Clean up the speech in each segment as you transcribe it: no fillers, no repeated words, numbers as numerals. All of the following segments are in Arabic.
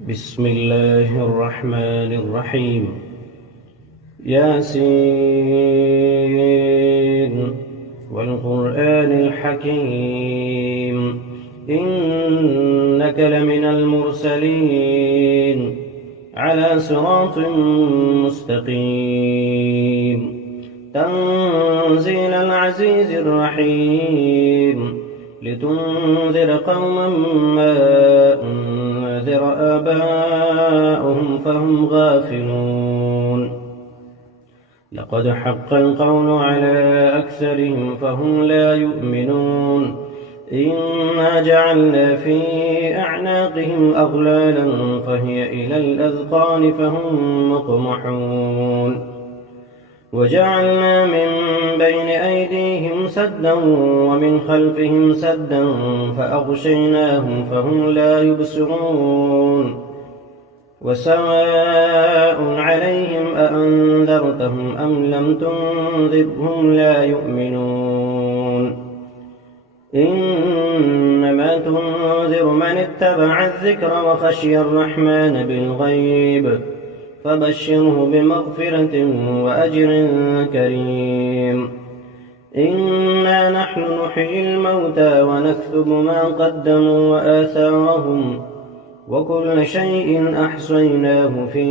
بسم الله الرحمن الرحيم. ياسين والقرآن الحكيم إنك لمن المرسلين على صراط مستقيم تنزيل العزيز الرحيم لتنذر قوما ما أنذر آباؤهم فهم غافلون لقد حق القول على أكثرهم فهم لا يؤمنون إنا جعلنا في أعناقهم أغلالا فهي إلى الأذقان فهم مقمحون وجعلنا من بين أيديهم سدا ومن خلفهم سدا فأغشيناهم فهم لا يبصرون وسواء عليهم أأنذرتهم أم لم تنذرهم لا يؤمنون إنما تنذر من اتبع الذكر وخشي الرحمن بالغيب فبشره بمغفرة وأجر كريم إنا نحن نحيي الموتى ونكتب ما قدموا وآثارهم وكل شيء أحصيناه في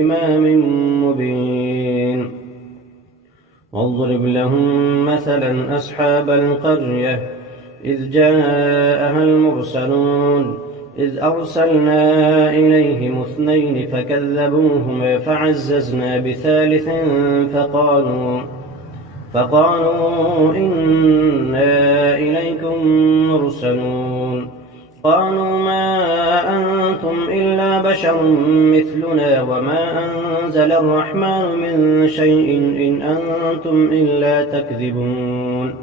إمام مبين واضرب لهم مثلا أصحاب القرية إذ جاءها المرسلون إذ أرسلنا إليهم اثنين فكذبوهما فعززنا بثالث فقالوا إنا إليكم مرسلون قالوا ما أنتم إلا بشر مثلنا وما أنزل الرحمن من شيء إن أنتم إلا تكذبون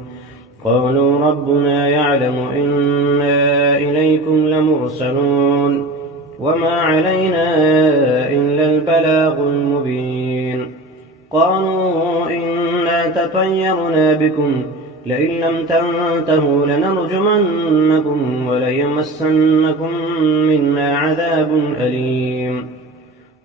قالوا ربنا يعلم إنا إليكم لمرسلون وما علينا إلا البلاغ المبين قالوا إنا تطيرنا بكم لئن لم تنتهوا لنرجمنكم وليمسنكم منا عذاب أليم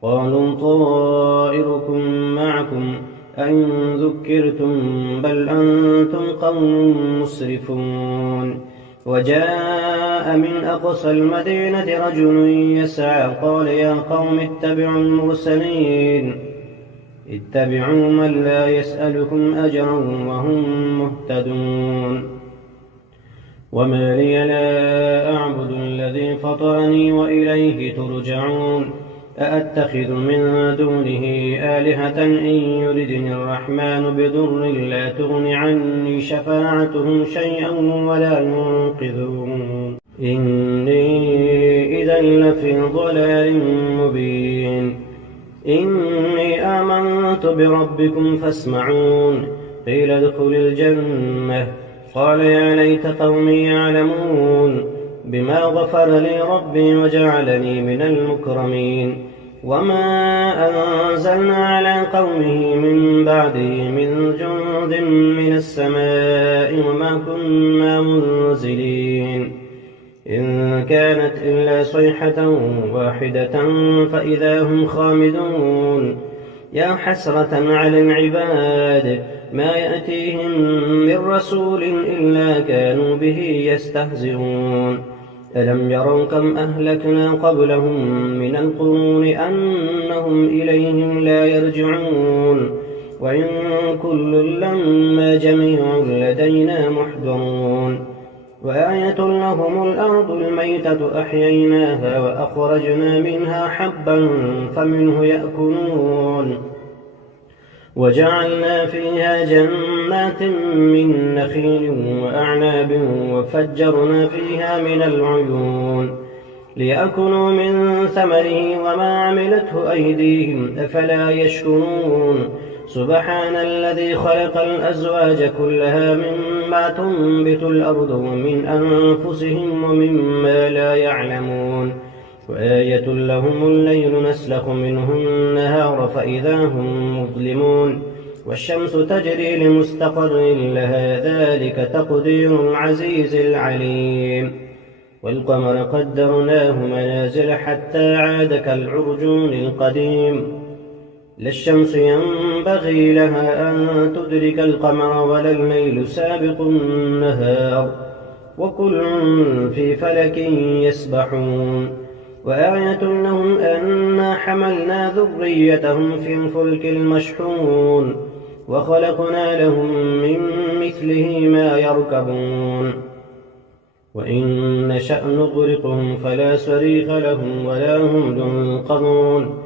قالوا طائركم معكم أئن ذكرتم بل أنتم قوم مسرفون وجاء من أقصى المدينة رجل يسعى قال يا قوم اتبعوا المرسلين اتبعوا من لا يسألكم أجرا وهم مهتدون وما لي لا أعبد الذي فطرني وإليه ترجعون أأتخذ من دونه آلهة إن يردني الرحمن بضر لا تغن عني شفاعتهم شيئا ولا ينقذون إني إذا لفي ضلال مبين إني آمنت بربكم فاسمعون قيل ادخل الجنة قال يا ليت قومي يعلمون بما غفر لي ربي وجعلني من المكرمين وما أنزلنا على قومه من بعده من جند من السماء وما كنا منزلين إن كانت إلا صيحة واحدة فإذا هم خامدون يا حسرة على العباد ما يأتيهم من رسول إلا كانوا به يستهزئون ألم يروا كم أهلكنا قبلهم من القرون أنهم إليهم لا يرجعون وإن كل لما جميع لدينا محضرون وآية لهم الأرض الميتة أحييناها وأخرجنا منها حبا فمنه يأكلون وجعلنا فيها جنات من نخيل وأعناب وفجرنا فيها من العيون ليأكلوا من ثمره وما عملته أيديهم أفلا يشكرون سبحان الذي خلق الأزواج كلها مما تنبت الأرض ومن أنفسهم ومما لا يعلمون وآية لهم الليل نسلخ منه النهار فإذا هم مظلمون والشمس تجري لمستقر لها ذلك تقدير العزيز العليم والقمر قدرناه منازل حتى عاد كالعرجون القديم لا الشمس ينبغي لها أن تدرك القمر ولا الليل سابق النهار وكل في فلك يسبحون وآية لهم أنا حملنا ذريتهم في الفلك المشحون وخلقنا لهم من مثله ما يركبون وإن نشأ نغرقهم فلا صريخ لهم ولا هم ينقذون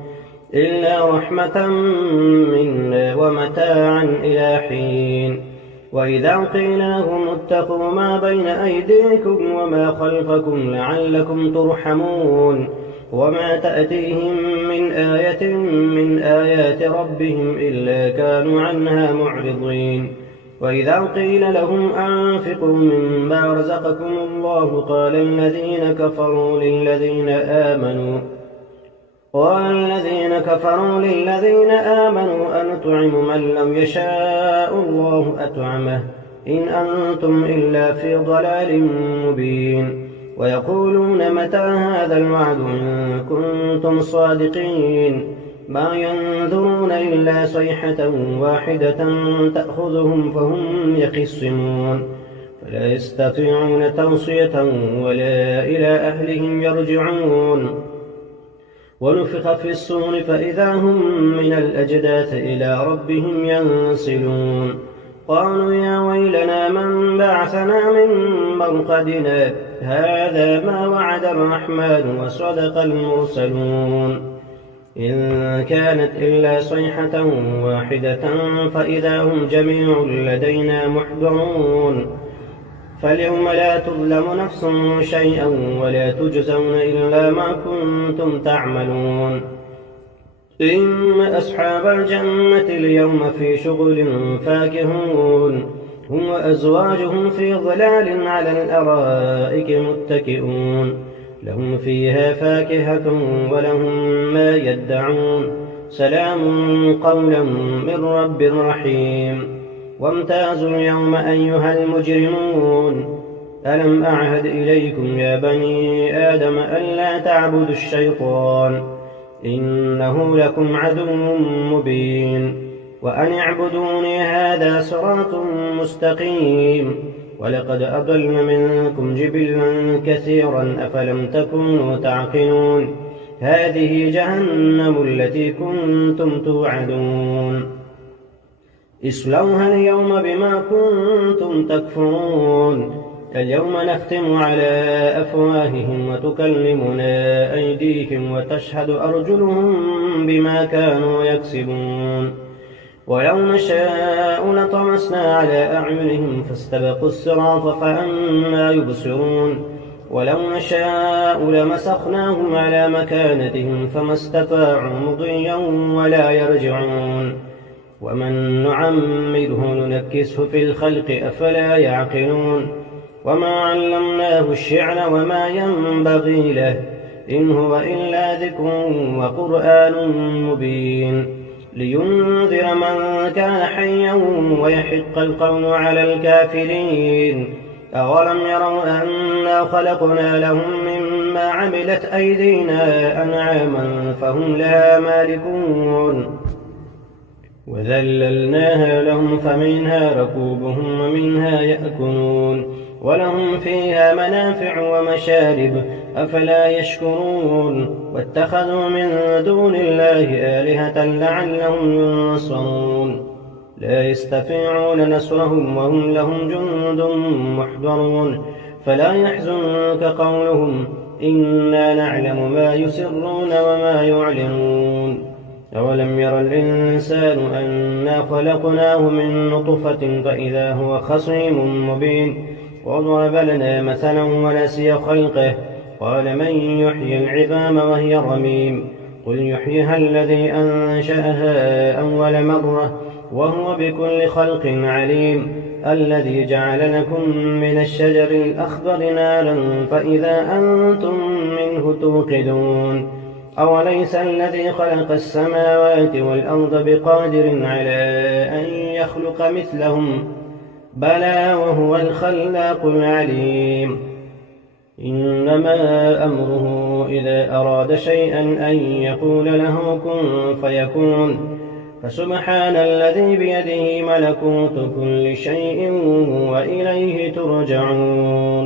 إلا رحمة منا ومتاعا إلى حين وإذا قيل لهم اتقوا ما بين أيديكم وما خلفكم لعلكم ترحمون وما تأتيهم من آية من آيات ربهم إلا كانوا عنها معرضين وإذا قيل لهم أنفقوا مما رزقكم الله قال الذين كفروا للذين آمنوا أنطعم من لم يشاء الله أطعمه إن أنتم إلا في ضلال مبين ويقولون متى هذا الوعد إن كنتم صادقين ما ينظرون إلا صيحة واحدة تأخذهم فهم يخصمون فلا يستطيعون توصية ولا إلى أهلهم يرجعون ونفخ في الصور فإذا هم من الأجداث إلى ربهم ينسلون قالوا يا ويلنا من بعثنا من مرقدنا هذا ما وعد الرحمن وصدق المرسلون إن كانت إلا صيحة واحدة فإذا هم جميع لدينا محضرون فاليوم لا تظلم نفس شيئا ولا تجزون إلا ما كنتم تعملون إن أصحاب الجنة اليوم في شغل فاكهون هم وأزواجهم في ظلال على الأرائك متكئون لهم فيها فاكهة ولهم ما يدعون سلام قولا من رب رحيم وامتازوا اليوم أيها المجرمون ألم أعهد إليكم يا بني آدم ألا تعبدوا الشيطان إنه لكم عدو مبين وأن اعبدوني هذا صراط مستقيم ولقد أضل منكم جبلا كثيرا أفلم تكونوا تعقلون هذه جهنم التي كنتم توعدون اصلوها اليوم بما كنتم تكفرون اليوم نختم على أفواههم وتكلمنا أيديهم وتشهد أرجلهم بما كانوا يكسبون ولو نشاء لطمسنا على أعينهم فاستبقوا الصراط فأنى يبصرون ولو نشاء لمسخناهم على مكانتهم فما استطاعوا مضيا ولا يرجعون ومن نعمره ننكسه في الخلق أفلا يعقلون وما علمناه الشعر وما ينبغي له إن هو إلا ذكر وقرآن مبين لينذر من كان حيا ويحق القول على الكافرين أولم يروا أنا خلقنا لهم مما عملت أيدينا أنعاما فهم لها مالكون وذللناها لهم فمنها ركوبهم ومنها يأكلون ولهم فيها منافع ومشارب أفلا يشكرون واتخذوا من دون الله آلهة لعلهم ينصرون لا يستطيعون نصرهم وهم لهم جند محضرون فلا يحزنك قولهم إنا نعلم ما يسرون وما يعلنون أولم ير الإنسان أنا خلقناه من نطفة فإذا هو خصيم مبين وضرب لنا مثلا ونسي خلقه قال من يحيي العظام وهي رميم قل يحييها الذي أنشأها أول مرة وهو بكل خلق عليم الذي جعل لكم من الشجر الأخضر نارا فإذا أنتم منه توقدون أوليس الذي خلق السماوات والأرض بقادر على أن يخلق مثلهم بلى وهو الخلاق العليم إنما أمره إذا أراد شيئا أن يقول له كن فيكون. فسبحان الذي بيده ملكوت كل شيء وإليه ترجعون.